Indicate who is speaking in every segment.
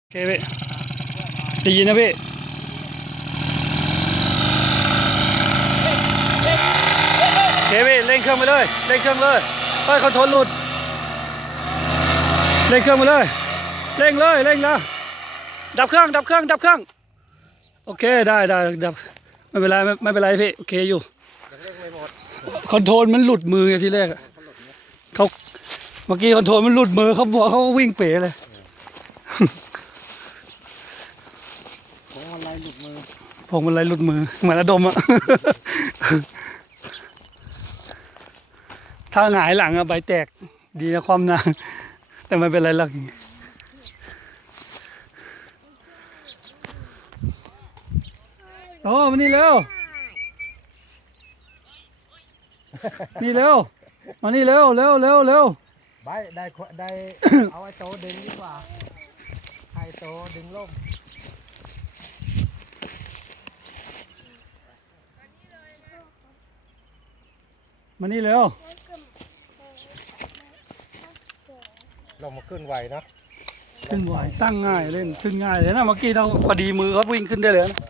Speaker 1: โอเคพี่ได้ยินนะพี่โอเคพี่เร่งเครื่องไปเลยเร่งเครื่องเลยเฮ้ยเขาทนหลุดเร่งเครื่องไปเลยเร่งเลยเร่งแล้วดับเครื่องดับเครื่องดับเครื่องโอเคได้ดับไม่เป็นไรไม่เป็นไรพี่โอเคอยู่คอนโทรลมันหลุดมือทีแรกเขาเมื่อกี้คอนโทรลมันหลุดมือเขาบอกเขาวิ่งเป๋เลยพวงมาลัยหลุดมือเหมือนระดมอะ ถ้าหงายหลังอะใบแตกดีนะความนานแต่ไม่เป็นไรหรอกโอ้มานี่เร็วนี่เร็วมานี่เร็ว
Speaker 2: ได้เอาไอ้โตดึงดีกว่าไอ้โตดึงล่ม
Speaker 1: มานี่เร็ว
Speaker 2: เรามาขึ้นไหวนะ
Speaker 1: ขึ้นไหวตั้งง่ายเล่นขึ้นง่ายเลยนะเมื่อกี้เราพอดีมือเขาวิ่งขึ้นได้เลยนะ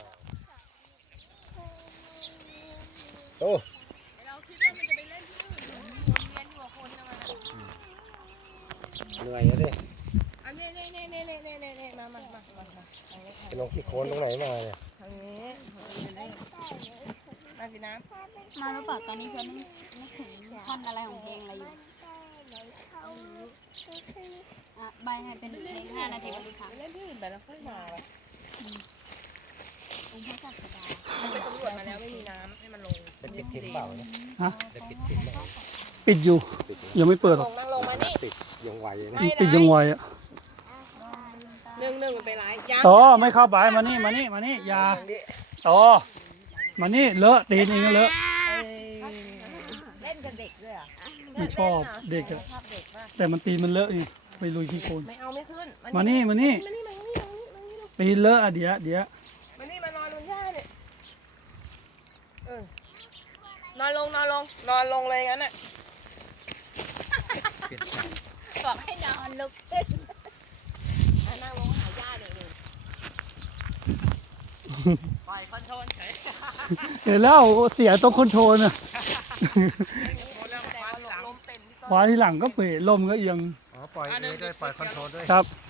Speaker 2: โตเหนื่อยอะดิไปลงขี้โคลนตรงไหนมาเนี่ย
Speaker 3: ทางนี้มาสิน้ำ
Speaker 4: มารู้เปล่าตอนนี้เพื่อนนึกถึงท่อนอะไรของเพลงอะไรอยู่ใบให้เป็นเพลง5 นาทีบรรลุธรรม
Speaker 3: เล่นที่อื่นไปแล้วค่อยมาแบบ
Speaker 4: องค์พระจักรดา
Speaker 3: มันเป็นตำรวจมาแล้วไม่มีน้ำให้มันลง
Speaker 2: จะปิดทิ้งเปล่าเนี่ย
Speaker 1: ฮะ
Speaker 2: จะปิดทิ้งเปล่า
Speaker 1: ปิดอยู่ยังไม่เปิดหรอก
Speaker 3: นั่งลงมานี่
Speaker 2: ปิดยังไหวนะ
Speaker 1: ปิดยังไหวอะ
Speaker 3: หนึ่งมันไปร้ายยัง
Speaker 1: ต่อไม่เข้าไปมานี่อยาต่อมานี่เลอะตีนเองเลอะ
Speaker 3: เล่นกับเด็กด้วยอ่ะ
Speaker 1: ไม่ชอบเด็กอะแต่มันตีนมันเลอะนี่ไปลุยขี้โคลน
Speaker 3: ไม่เอาไม่ขึ้น
Speaker 1: มานี่ตีนเลอะอะเดี๋ยว
Speaker 3: มานอนบนหญ้าเนี่ยนอนลงเลยงั้นน่ะบอกให้นอนลุกขึ้นนั่งลงหาหญ้าเดี๋ยวปล่อยคอนโทรลเฉย
Speaker 1: เห็นแล้วเสียตรงคอนโทรลอะขวาที่หลังก็เป๋ลมก็เอียง
Speaker 2: ปล่อยด้วยปล่อยคอนโทรลด้วย
Speaker 1: ครับ